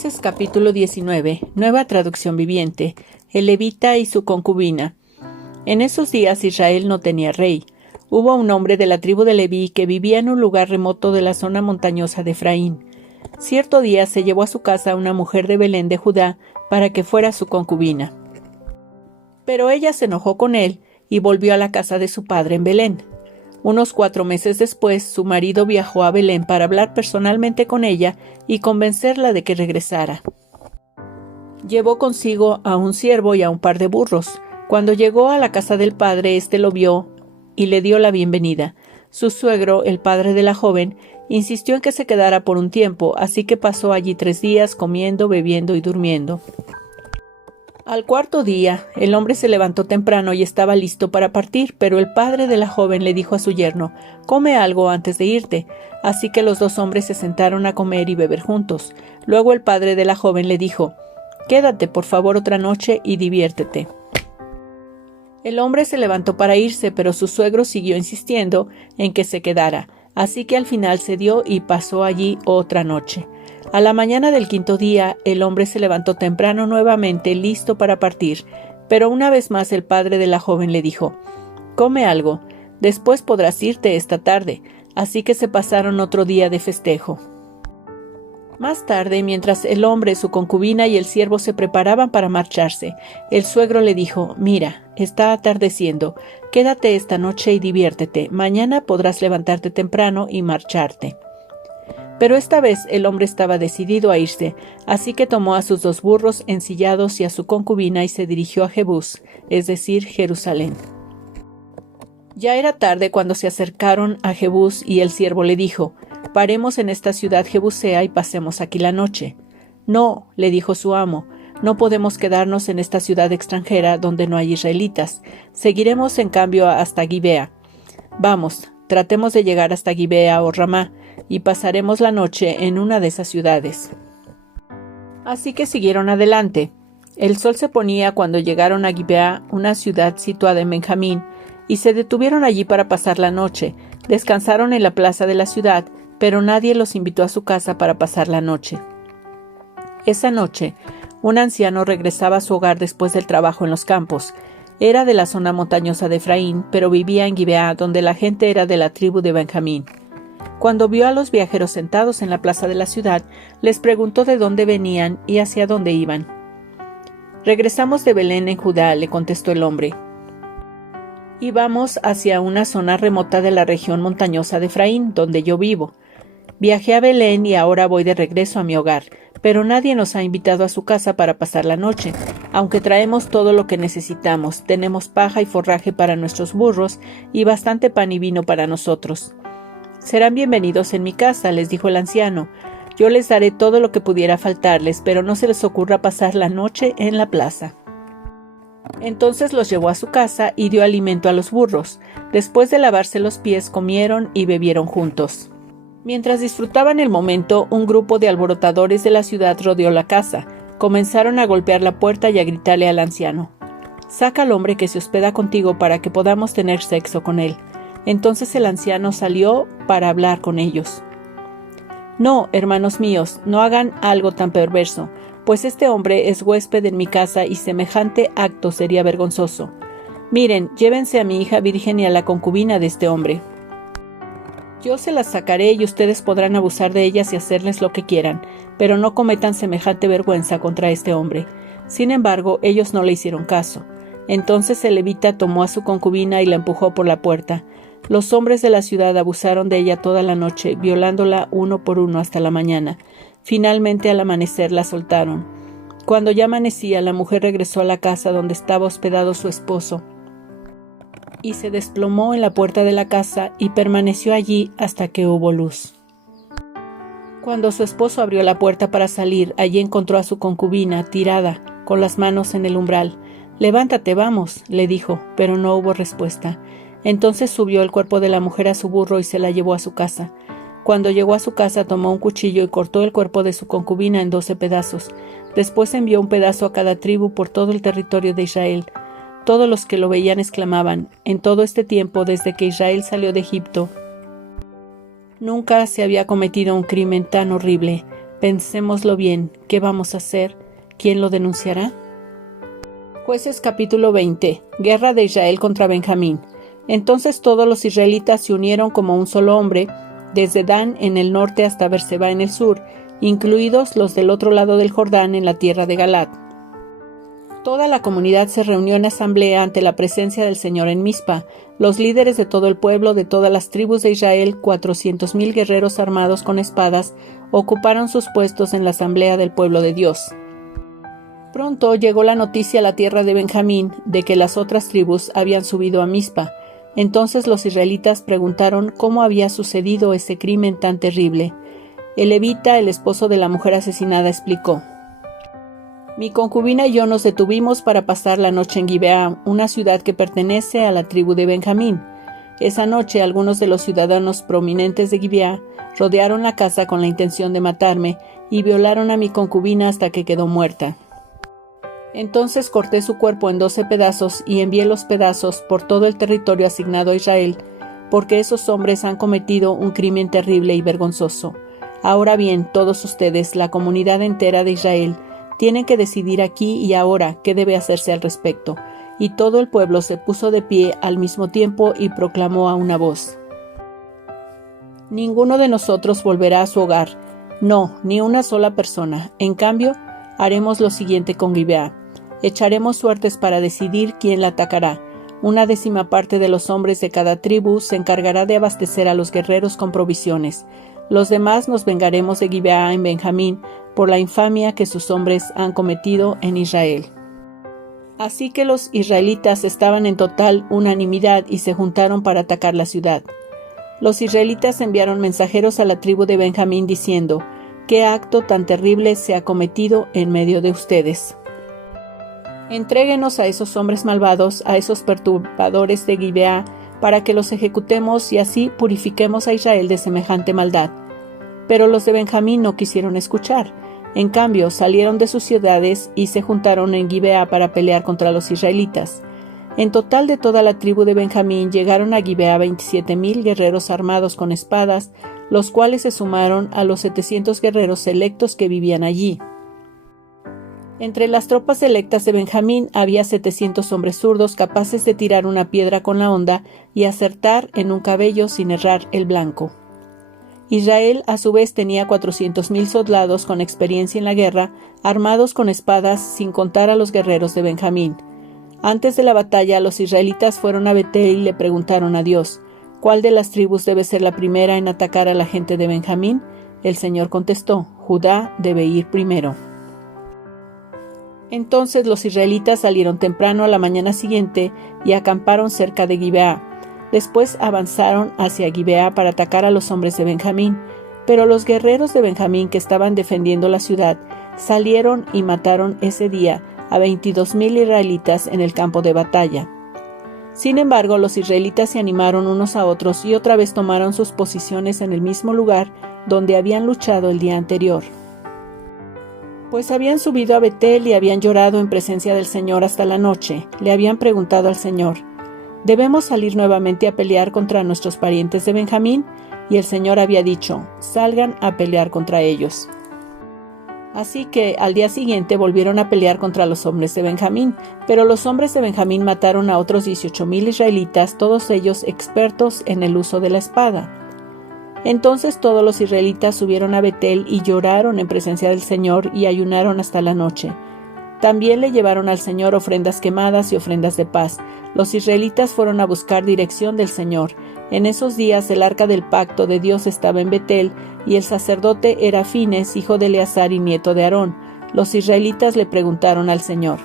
Jueces capítulo 19, nueva traducción viviente, el levita y su concubina. En esos días Israel no tenía rey. Hubo un hombre de la tribu de Leví que vivía en un lugar remoto de la zona montañosa de Efraín. Cierto día se llevó a su casa una mujer de Belén de Judá para que fuera su concubina. Pero ella se enojó con él y volvió a la casa de su padre en Belén. Unos 4 meses después, su marido viajó a Belén para hablar personalmente con ella y convencerla de que regresara. Llevó consigo a un siervo y a un par de burros. Cuando llegó a la casa del padre, éste lo vio y le dio la bienvenida. Su suegro, el padre de la joven, insistió en que se quedara por un tiempo, así que pasó allí 3 días comiendo, bebiendo y durmiendo. Al 4.º día, el hombre se levantó temprano y estaba listo para partir, pero el padre de la joven le dijo a su yerno: «Come algo antes de irte». Así que los 2 hombres se sentaron a comer y beber juntos. Luego el padre de la joven le dijo: «Quédate, por favor, otra noche y diviértete». El hombre se levantó para irse, pero su suegro siguió insistiendo en que se quedara, así que al final cedió y pasó allí otra noche. A la mañana del 5.º día, el hombre se levantó temprano nuevamente, listo para partir, pero una vez más el padre de la joven le dijo: «Come algo, después podrás irte esta tarde». Así que se pasaron otro día de festejo. Más tarde, mientras el hombre, su concubina y el siervo se preparaban para marcharse, el suegro le dijo: «Mira, está atardeciendo, quédate esta noche y diviértete, mañana podrás levantarte temprano y marcharte». Pero esta vez el hombre estaba decidido a irse, así que tomó a sus 2 burros ensillados y a su concubina y se dirigió a Jebús, es decir, Jerusalén. Ya era tarde cuando se acercaron a Jebús y el siervo le dijo: «Paremos en esta ciudad jebusea y pasemos aquí la noche». «No», le dijo su amo, «no podemos quedarnos en esta ciudad extranjera donde no hay israelitas. Seguiremos en cambio hasta Gibea. Vamos, tratemos de llegar hasta Gibea o Ramá, y pasaremos la noche en una de esas ciudades». Así que siguieron adelante. El sol se ponía cuando llegaron a Gibea, una ciudad situada en Benjamín, y se detuvieron allí para pasar la noche. Descansaron en la plaza de la ciudad, pero nadie los invitó a su casa para pasar la noche. Esa noche, un anciano regresaba a su hogar después del trabajo en los campos. Era de la zona montañosa de Efraín, pero vivía en Gibea, donde la gente era de la tribu de Benjamín. Cuando vio a los viajeros sentados en la plaza de la ciudad, les preguntó de dónde venían y hacia dónde iban. «Regresamos de Belén en Judá», le contestó el hombre. «Y vamos hacia una zona remota de la región montañosa de Efraín, donde yo vivo. Viajé a Belén y ahora voy de regreso a mi hogar, pero nadie nos ha invitado a su casa para pasar la noche, aunque traemos todo lo que necesitamos. Tenemos paja y forraje para nuestros burros y bastante pan y vino para nosotros». «Serán bienvenidos en mi casa», les dijo el anciano. «Yo les daré todo lo que pudiera faltarles, pero no se les ocurra pasar la noche en la plaza». Entonces los llevó a su casa y dio alimento a los burros. Después de lavarse los pies, comieron y bebieron juntos. Mientras disfrutaban el momento, un grupo de alborotadores de la ciudad rodeó la casa. Comenzaron a golpear la puerta y a gritarle al anciano: «Saca al hombre que se hospeda contigo para que podamos tener sexo con él». Entonces el anciano salió para hablar con ellos. «No, hermanos míos, no hagan algo tan perverso, pues este hombre es huésped en mi casa y semejante acto sería vergonzoso. Miren, llévense a mi hija virgen y a la concubina de este hombre. Yo se las sacaré y ustedes podrán abusar de ellas y hacerles lo que quieran, pero no cometan semejante vergüenza contra este hombre». Sin embargo, ellos no le hicieron caso. Entonces el levita tomó a su concubina y la empujó por la puerta. Los hombres de la ciudad abusaron de ella toda la noche, violándola uno por uno hasta la mañana. Finalmente, al amanecer, la soltaron. Cuando ya amanecía, la mujer regresó a la casa donde estaba hospedado su esposo y se desplomó en la puerta de la casa y permaneció allí hasta que hubo luz. Cuando su esposo abrió la puerta para salir, allí encontró a su concubina tirada, con las manos en el umbral. «Levántate, vamos», le dijo, pero no hubo respuesta. Entonces subió el cuerpo de la mujer a su burro y se la llevó a su casa. Cuando llegó a su casa, tomó un cuchillo y cortó el cuerpo de su concubina en 12 pedazos. Después envió un pedazo a cada tribu por todo el territorio de Israel. Todos los que lo veían exclamaban: «En todo este tiempo, desde que Israel salió de Egipto, nunca se había cometido un crimen tan horrible. Pensémoslo bien, ¿qué vamos a hacer? ¿Quién lo denunciará? Jueces capítulo 20. Guerra de Israel contra Benjamín. Entonces todos los israelitas se unieron como un solo hombre, desde Dan en el norte hasta Beerseba en el sur, incluidos los del otro lado del Jordán en la tierra de Galaad. Toda la comunidad se reunió en asamblea ante la presencia del Señor en Mizpa. Los líderes de todo el pueblo, de todas las tribus de Israel, 400,000 guerreros armados con espadas, ocuparon sus puestos en la asamblea del pueblo de Dios. Pronto llegó la noticia a la tierra de Benjamín de que las otras tribus habían subido a Mizpa. Entonces los israelitas preguntaron cómo había sucedido ese crimen tan terrible. El levita, el esposo de la mujer asesinada, explicó: Mi concubina y yo nos detuvimos para pasar la noche en Gibeá, una ciudad que pertenece a la tribu de Benjamín. Esa noche algunos de los ciudadanos prominentes de Gibeá rodearon la casa con la intención de matarme y violaron a mi concubina hasta que quedó muerta. Entonces corté su cuerpo en 12 pedazos y envié los pedazos por todo el territorio asignado a Israel, porque esos hombres han cometido un crimen terrible y vergonzoso. Ahora bien, todos ustedes, la comunidad entera de Israel, tienen que decidir aquí y ahora qué debe hacerse al respecto. Y todo el pueblo se puso de pie al mismo tiempo y proclamó a una voz: Ninguno de nosotros volverá a su hogar, no, ni una sola persona. En cambio, haremos lo siguiente con Gibeá. Echaremos suertes para decidir quién la atacará. 1/10 parte de los hombres de cada tribu se encargará de abastecer a los guerreros con provisiones. Los demás nos vengaremos de Gibeá en Benjamín por la infamia que sus hombres han cometido en Israel. Así que los israelitas estaban en total unanimidad y se juntaron para atacar la ciudad. Los israelitas enviaron mensajeros a la tribu de Benjamín diciendo: ¿Qué acto tan terrible se ha cometido en medio de ustedes? Entréguenos a esos hombres malvados, a esos perturbadores de Gibeá, para que los ejecutemos y así purifiquemos a Israel de semejante maldad. Pero los de Benjamín no quisieron escuchar. En cambio, salieron de sus ciudades y se juntaron en Gibeá para pelear contra los israelitas. En total de toda la tribu de Benjamín llegaron a Gibeá 27,000 guerreros armados con espadas, los cuales se sumaron a los 700 guerreros selectos que vivían allí. Entre las tropas selectas de Benjamín había 700 hombres zurdos capaces de tirar una piedra con la honda y acertar en un cabello sin errar el blanco. Israel, a su vez, tenía 400,000 soldados con experiencia en la guerra, armados con espadas, sin contar a los guerreros de Benjamín. Antes de la batalla, los israelitas fueron a Betel y le preguntaron a Dios: ¿Cuál de las tribus debe ser la primera en atacar a la gente de Benjamín? El Señor contestó: Judá debe ir primero. Entonces los israelitas salieron temprano a la mañana siguiente y acamparon cerca de Gibeá. Después avanzaron hacia Gibeá para atacar a los hombres de Benjamín, pero los guerreros de Benjamín que estaban defendiendo la ciudad salieron y mataron ese día a 22,000 israelitas en el campo de batalla. Sin embargo, los israelitas se animaron unos a otros y otra vez tomaron sus posiciones en el mismo lugar donde habían luchado el día anterior. Pues habían subido a Betel y habían llorado en presencia del Señor hasta la noche. Le habían preguntado al Señor: ¿Debemos salir nuevamente a pelear contra nuestros parientes de Benjamín? Y el Señor había dicho: salgan a pelear contra ellos. Así que al día siguiente volvieron a pelear contra los hombres de Benjamín, pero los hombres de Benjamín mataron a otros 18,000 israelitas, todos ellos expertos en el uso de la espada. Entonces todos los israelitas subieron a Betel y lloraron en presencia del Señor y ayunaron hasta la noche. También le llevaron al Señor ofrendas quemadas y ofrendas de paz. Los israelitas fueron a buscar dirección del Señor. En esos días el arca del pacto de Dios estaba en Betel y el sacerdote era Fines, hijo de Eleazar y nieto de Aarón. Los israelitas le preguntaron al Señor: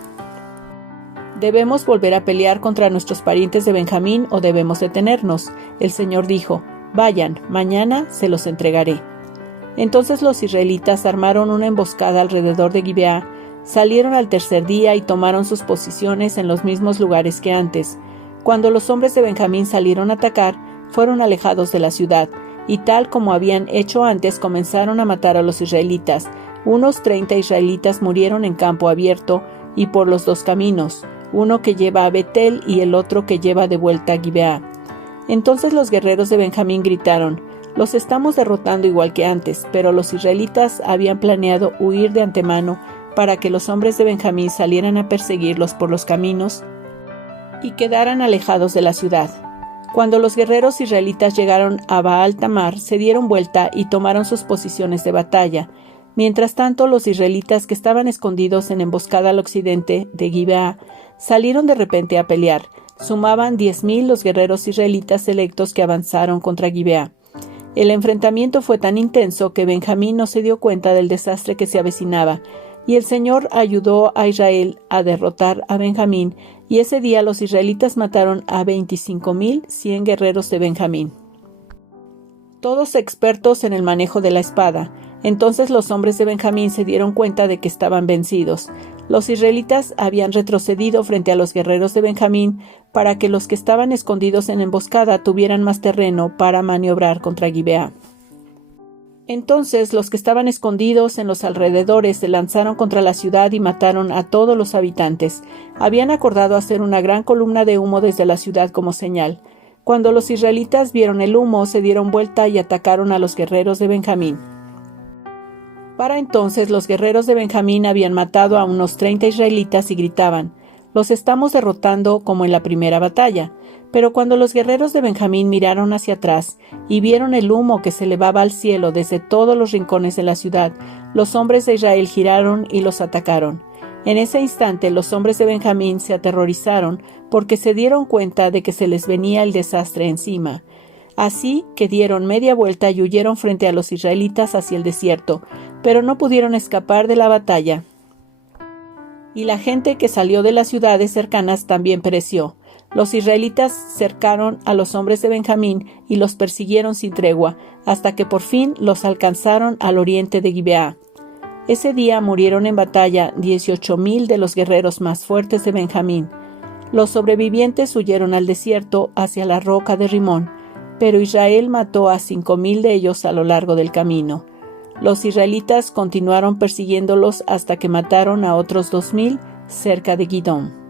¿debemos volver a pelear contra nuestros parientes de Benjamín o debemos detenernos? El Señor dijo: vayan, mañana se los entregaré. Entonces los israelitas armaron una emboscada alrededor de Gibeá, salieron al tercer día y tomaron sus posiciones en los mismos lugares que antes. Cuando los hombres de Benjamín salieron a atacar, fueron alejados de la ciudad, y tal como habían hecho antes, comenzaron a matar a los israelitas. Unos 30 israelitas murieron en campo abierto y por los dos caminos, uno que lleva a Betel y el otro que lleva de vuelta a Gibeá. Entonces los guerreros de Benjamín gritaron: Los estamos derrotando igual que antes, pero los israelitas habían planeado huir de antemano para que los hombres de Benjamín salieran a perseguirlos por los caminos y quedaran alejados de la ciudad. Cuando los guerreros israelitas llegaron a Baal Tamar, se dieron vuelta y tomaron sus posiciones de batalla. Mientras tanto, los israelitas que estaban escondidos en emboscada al occidente de Gibeá salieron de repente a pelear. Sumaban 10,000 los guerreros israelitas selectos que avanzaron contra Gibeá. El enfrentamiento fue tan intenso que Benjamín no se dio cuenta del desastre que se avecinaba, y el Señor ayudó a Israel a derrotar a Benjamín, y ese día los israelitas mataron a 25,100 guerreros de Benjamín, todos expertos en el manejo de la espada. Entonces los hombres de Benjamín se dieron cuenta de que estaban vencidos. Los israelitas habían retrocedido frente a los guerreros de Benjamín para que los que estaban escondidos en emboscada tuvieran más terreno para maniobrar contra Gibeá. Entonces los que estaban escondidos en los alrededores se lanzaron contra la ciudad y mataron a todos los habitantes. Habían acordado hacer una gran columna de humo desde la ciudad como señal. Cuando los israelitas vieron el humo, se dieron vuelta y atacaron a los guerreros de Benjamín. Para entonces los guerreros de Benjamín habían matado a unos 30 israelitas y gritaban: «Los estamos derrotando como en la primera batalla». Pero cuando los guerreros de Benjamín miraron hacia atrás y vieron el humo que se elevaba al cielo desde todos los rincones de la ciudad, los hombres de Israel giraron y los atacaron. En ese instante los hombres de Benjamín se aterrorizaron porque se dieron cuenta de que se les venía el desastre encima. Así que dieron media vuelta y huyeron frente a los israelitas hacia el desierto, pero no pudieron escapar de la batalla. Y la gente que salió de las ciudades cercanas también pereció. Los israelitas cercaron a los hombres de Benjamín y los persiguieron sin tregua, hasta que por fin los alcanzaron al oriente de Gibeá. Ese día murieron en batalla 18,000 de los guerreros más fuertes de Benjamín. Los sobrevivientes huyeron al desierto hacia la roca de Rimón, pero Israel mató a 5,000 de ellos a lo largo del camino. Los israelitas continuaron persiguiéndolos hasta que mataron a otros 2,000 cerca de Gidón.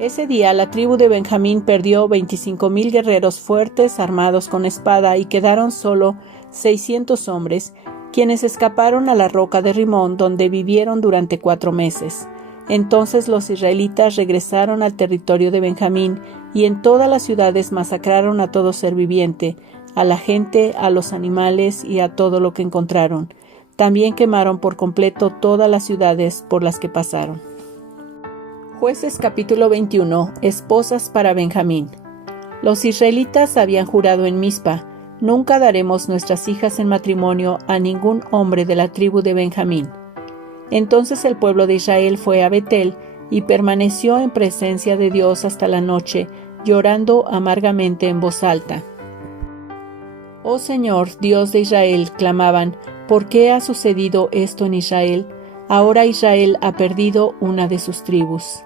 Ese día la tribu de Benjamín perdió 25,000 guerreros fuertes armados con espada y quedaron solo 600 hombres, quienes escaparon a la roca de Rimón, donde vivieron durante 4 meses. Entonces los israelitas regresaron al territorio de Benjamín y en todas las ciudades masacraron a todo ser viviente, a la gente, a los animales y a todo lo que encontraron. También quemaron por completo todas las ciudades por las que pasaron. Jueces capítulo 21. Esposas para Benjamín. Los israelitas habían jurado en Mizpa: «Nunca daremos nuestras hijas en matrimonio a ningún hombre de la tribu de Benjamín». Entonces el pueblo de Israel fue a Betel y permaneció en presencia de Dios hasta la noche, llorando amargamente en voz alta. «Oh Señor, Dios de Israel», clamaban, «¿por qué ha sucedido esto en Israel? Ahora Israel ha perdido una de sus tribus».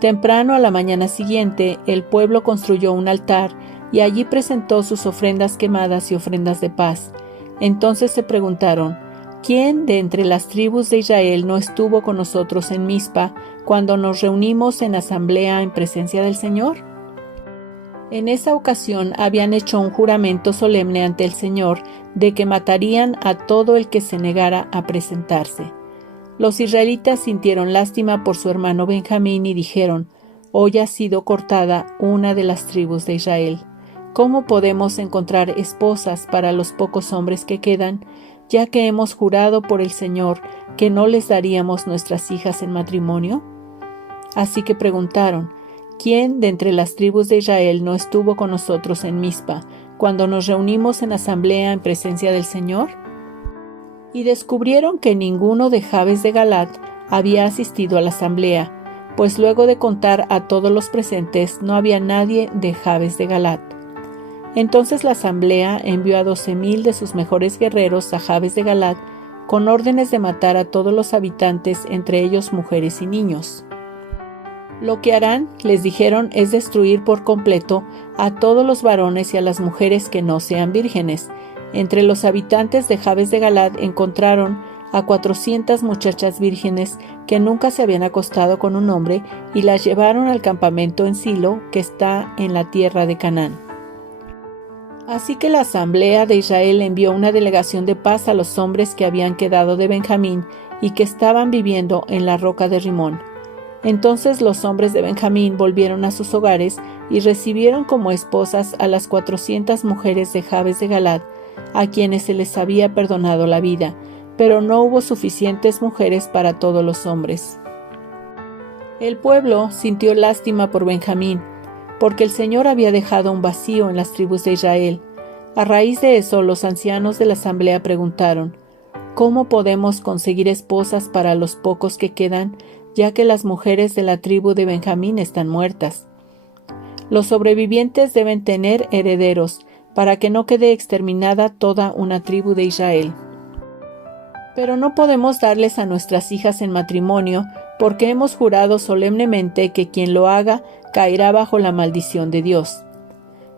Temprano a la mañana siguiente, el pueblo construyó un altar y allí presentó sus ofrendas quemadas y ofrendas de paz. Entonces se preguntaron: ¿quién de entre las tribus de Israel no estuvo con nosotros en Mizpa cuando nos reunimos en asamblea en presencia del Señor? En esa ocasión habían hecho un juramento solemne ante el Señor de que matarían a todo el que se negara a presentarse. Los israelitas sintieron lástima por su hermano Benjamín y dijeron: «Hoy ha sido cortada una de las tribus de Israel. ¿Cómo podemos encontrar esposas para los pocos hombres que quedan, ya que hemos jurado por el Señor que no les daríamos nuestras hijas en matrimonio?» Así que preguntaron: ¿quién de entre las tribus de Israel no estuvo con nosotros en Mizpa cuando nos reunimos en asamblea en presencia del Señor? Y descubrieron que ninguno de Jabes de Galaad había asistido a la asamblea, pues luego de contar a todos los presentes no había nadie de Jabes de Galaad. Entonces la asamblea envió a 12,000 de sus mejores guerreros a Jabes de Galaad con órdenes de matar a todos los habitantes, entre ellos mujeres y niños. Lo que harán, les dijeron, es destruir por completo a todos los varones y a las mujeres que no sean vírgenes. Entre los habitantes de Jabes de Galaad encontraron a 400 muchachas vírgenes que nunca se habían acostado con un hombre y las llevaron al campamento en Silo, que está en la tierra de Canaán. Así que la asamblea de Israel envió una delegación de paz a los hombres que habían quedado de Benjamín y que estaban viviendo en la roca de Rimón. Entonces los hombres de Benjamín volvieron a sus hogares y recibieron como esposas a las 400 mujeres de Jabes de Galaad, a quienes se les había perdonado la vida, pero no hubo suficientes mujeres para todos los hombres. El pueblo sintió lástima por Benjamín, porque el Señor había dejado un vacío en las tribus de Israel. A raíz de eso, los ancianos de la asamblea preguntaron: ¿cómo podemos conseguir esposas para los pocos que quedan, ya que las mujeres de la tribu de Benjamín están muertas? Los sobrevivientes deben tener herederos, para que no quede exterminada toda una tribu de Israel. Pero no podemos darles a nuestras hijas en matrimonio, porque hemos jurado solemnemente que quien lo haga caerá bajo la maldición de Dios.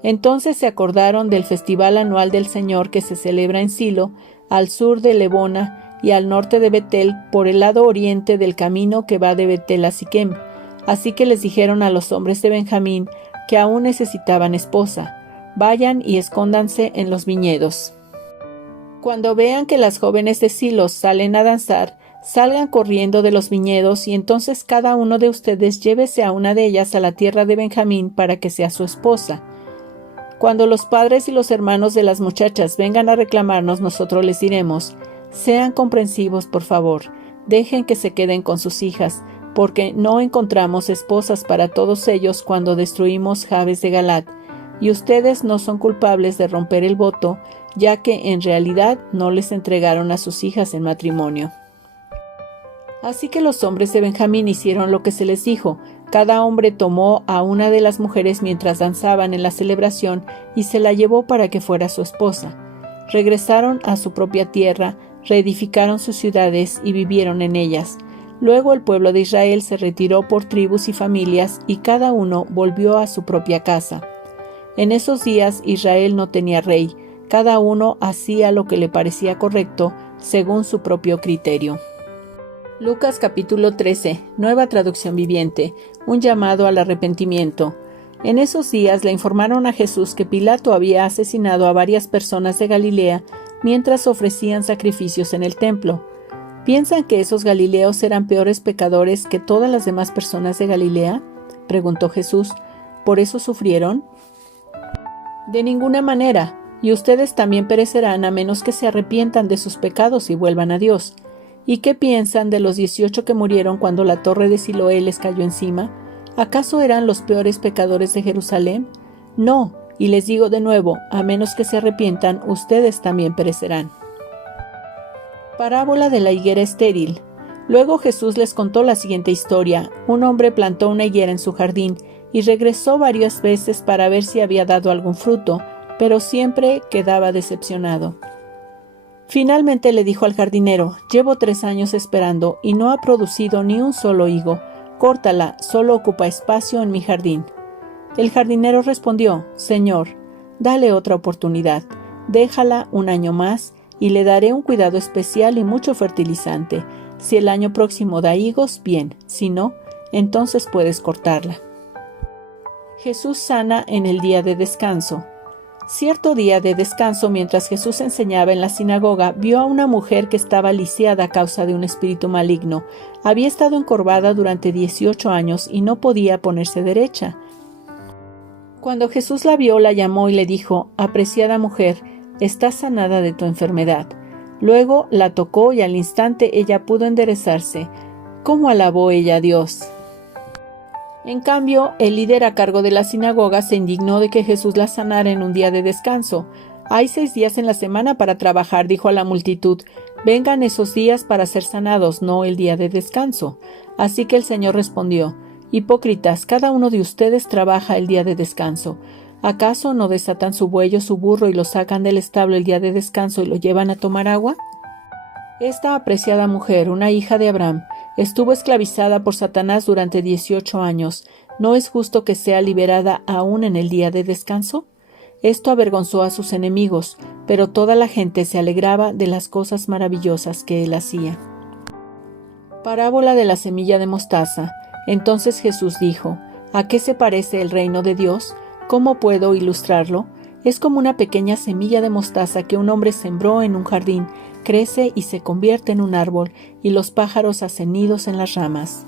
Entonces se acordaron del festival anual del Señor que se celebra en Silo, al sur de Lebona y al norte de Betel, por el lado oriente del camino que va de Betel a Siquem. Así que les dijeron a los hombres de Benjamín que aún necesitaban esposa: vayan y escóndanse en los viñedos. Cuando vean que las jóvenes de Silo salen a danzar, salgan corriendo de los viñedos, y entonces cada uno de ustedes llévese a una de ellas a la tierra de Benjamín para que sea su esposa. Cuando los padres y los hermanos de las muchachas vengan a reclamarnos, nosotros les diremos: sean comprensivos, por favor, dejen que se queden con sus hijas, porque no encontramos esposas para todos ellos cuando destruimos Jabes de Galaad, y ustedes no son culpables de romper el voto, ya que en realidad no les entregaron a sus hijas en matrimonio. Así que los hombres de Benjamín hicieron lo que se les dijo. Cada hombre tomó a una de las mujeres mientras danzaban en la celebración y se la llevó para que fuera su esposa. Regresaron a su propia tierra, reedificaron sus ciudades y vivieron en ellas. Luego el pueblo de Israel se retiró por tribus y familias, y cada uno volvió a su propia casa. En esos días Israel no tenía rey, cada uno hacía lo que le parecía correcto según su propio criterio. Lucas capítulo 13, Nueva Traducción Viviente, un llamado al arrepentimiento. En esos días le informaron a Jesús que Pilato había asesinado a varias personas de Galilea mientras ofrecían sacrificios en el templo. ¿Piensan que esos galileos eran peores pecadores que todas las demás personas de Galilea?, preguntó Jesús. ¿Por eso sufrieron? De ninguna manera, y ustedes también perecerán a menos que se arrepientan de sus pecados y vuelvan a Dios. ¿Y qué piensan de los 18 que murieron cuando la torre de Siloé les cayó encima? ¿Acaso eran los peores pecadores de Jerusalén? No, y les digo de nuevo, a menos que se arrepientan, ustedes también perecerán. Parábola de la higuera estéril. Luego Jesús les contó la siguiente historia. Un hombre plantó una higuera en su jardín y regresó varias veces para ver si había dado algún fruto, pero siempre quedaba decepcionado. Finalmente le dijo al jardinero: llevo 3 años esperando y no ha producido ni un solo higo. Córtala, solo ocupa espacio en mi jardín. El jardinero respondió: Señor, dale otra oportunidad. Déjala un año más y le daré un cuidado especial y mucho fertilizante. Si el año próximo da higos, bien. Si no, entonces puedes cortarla. Jesús sana en el día de descanso. Cierto día de descanso, mientras Jesús enseñaba en la sinagoga, vio a una mujer que estaba lisiada a causa de un espíritu maligno. Había estado encorvada durante 18 años y no podía ponerse derecha. Cuando Jesús la vio, la llamó y le dijo: apreciada mujer, estás sanada de tu enfermedad. Luego la tocó y al instante ella pudo enderezarse. ¿Cómo alabó ella a Dios? En cambio, el líder a cargo de la sinagoga se indignó de que Jesús la sanara en un día de descanso. Hay 6 días en la semana para trabajar, dijo a la multitud. Vengan esos días para ser sanados, no el día de descanso. Así que el Señor respondió: hipócritas, cada uno de ustedes trabaja el día de descanso. ¿Acaso no desatan su buey o su burro y lo sacan del establo el día de descanso y lo llevan a tomar agua? Esta apreciada mujer, una hija de Abraham, estuvo esclavizada por Satanás durante 18 años. ¿No es justo que sea liberada aún en el día de descanso? Esto avergonzó a sus enemigos, pero toda la gente se alegraba de las cosas maravillosas que él hacía. Parábola de la semilla de mostaza. Entonces Jesús dijo: ¿a qué se parece el reino de Dios? ¿Cómo puedo ilustrarlo? Es como una pequeña semilla de mostaza que un hombre sembró en un jardín, crece y se convierte en un árbol, y los pájaros hacen nidos en las ramas.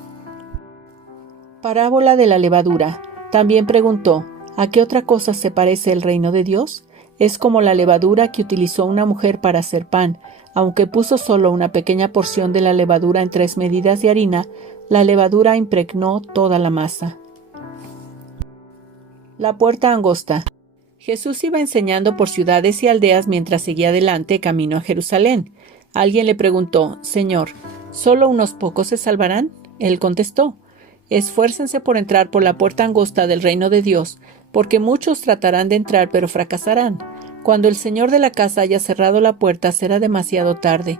Parábola de la levadura. También preguntó, ¿a qué otra cosa se parece el reino de Dios? Es como la levadura que utilizó una mujer para hacer pan. Aunque puso solo una pequeña porción de la levadura en 3 medidas de harina, la levadura impregnó toda la masa. La puerta angosta. Jesús iba enseñando por ciudades y aldeas mientras seguía adelante camino a Jerusalén. Alguien le preguntó, Señor, ¿solo unos pocos se salvarán? Él contestó, esfuércense por entrar por la puerta angosta del reino de Dios, porque muchos tratarán de entrar pero fracasarán. Cuando el señor de la casa haya cerrado la puerta será demasiado tarde.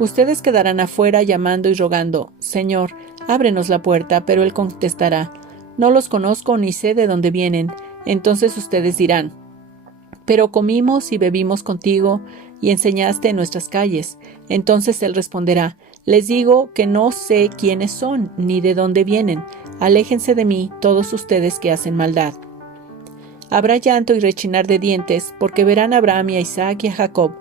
Ustedes quedarán afuera llamando y rogando, Señor, ábrenos la puerta, pero él contestará, no los conozco ni sé de dónde vienen. Entonces ustedes dirán, pero comimos y bebimos contigo y enseñaste en nuestras calles. Entonces él responderá, les digo que no sé quiénes son ni de dónde vienen. Aléjense de mí todos ustedes que hacen maldad. Habrá llanto y rechinar de dientes, porque verán a Abraham y a Isaac y a Jacob,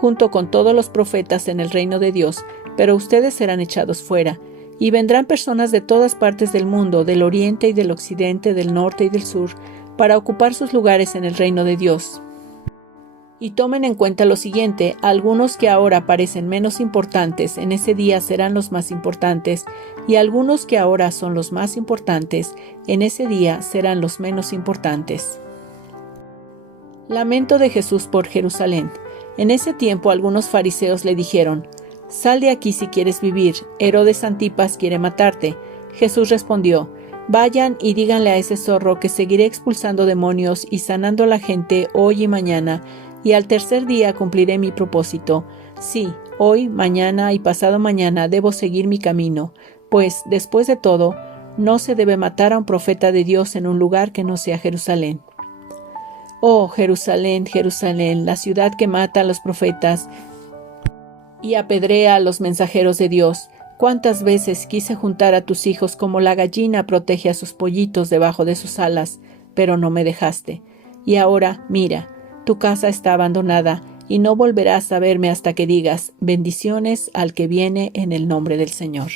junto con todos los profetas en el reino de Dios, pero ustedes serán echados fuera. Y vendrán personas de todas partes del mundo, del oriente y del occidente, del norte y del sur, para ocupar sus lugares en el reino de Dios. Y tomen en cuenta lo siguiente, algunos que ahora parecen menos importantes, en ese día serán los más importantes, y algunos que ahora son los más importantes, en ese día serán los menos importantes. Lamento de Jesús por Jerusalén. En ese tiempo algunos fariseos le dijeron, «Sal de aquí si quieres vivir, Herodes Antipas quiere matarte». Jesús respondió, «Vayan y díganle a ese zorro que seguiré expulsando demonios y sanando a la gente hoy y mañana, y al tercer día cumpliré mi propósito. Sí, hoy, mañana y pasado mañana debo seguir mi camino, pues, después de todo, no se debe matar a un profeta de Dios en un lugar que no sea Jerusalén». Oh, Jerusalén, Jerusalén, la ciudad que mata a los profetas y apedrea a los mensajeros de Dios. Cuántas veces quise juntar a tus hijos como la gallina protege a sus pollitos debajo de sus alas, pero no me dejaste. Y ahora, mira, tu casa está abandonada y no volverás a verme hasta que digas, bendiciones al que viene en el nombre del Señor.